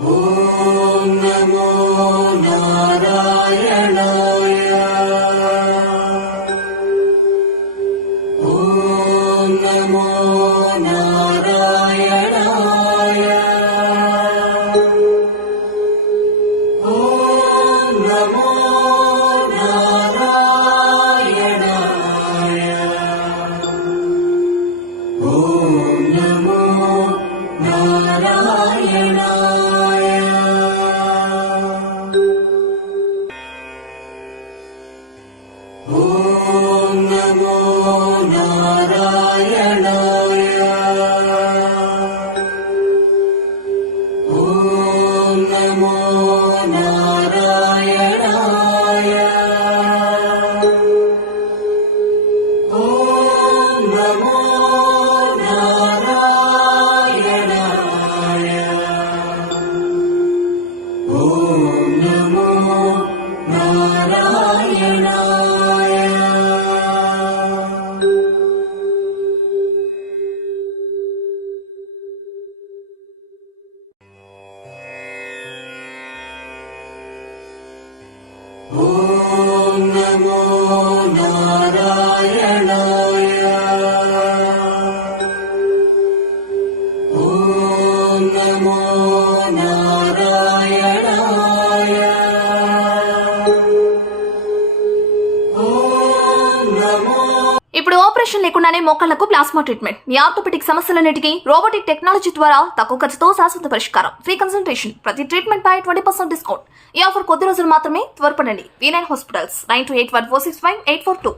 ఓం నమో నారాయణాయ. ఓం నమో నారాయణాయ. ఓం నమో నారాయణాయ. ఓం నమో నారాయణాయ. ఓం నమో నారాయణాయ. ఓం నమో నారాయణాయ. ఓం నమో నారాయణాయ. ఓం నమో నారాయణాయ. ఓం నమో నారాయణాయ. ఓం నమో నారాయణాయ. ఓం నమో. ఇప్పుడు ఆపరేషన్ లేకుండానే మోకాళ్లకు ప్లాస్మా ట్రీట్మెంట్. మీ ఆర్థోపెడిక్ సమస్యలన్నిటికీ రోబోటిక్ టెక్నాలజీ ద్వారా తక్కువ ఖర్చుతో శాశ్వత పరిష్కారం. Free consultation. ప్రతి ట్రీట్మెంట్ పై 20% డిస్కౌంట్. ఈ ఆఫర్ కొద్ది రోజులు మాత్రమే. త్వరపడండి. V9 hospitals 9281465842.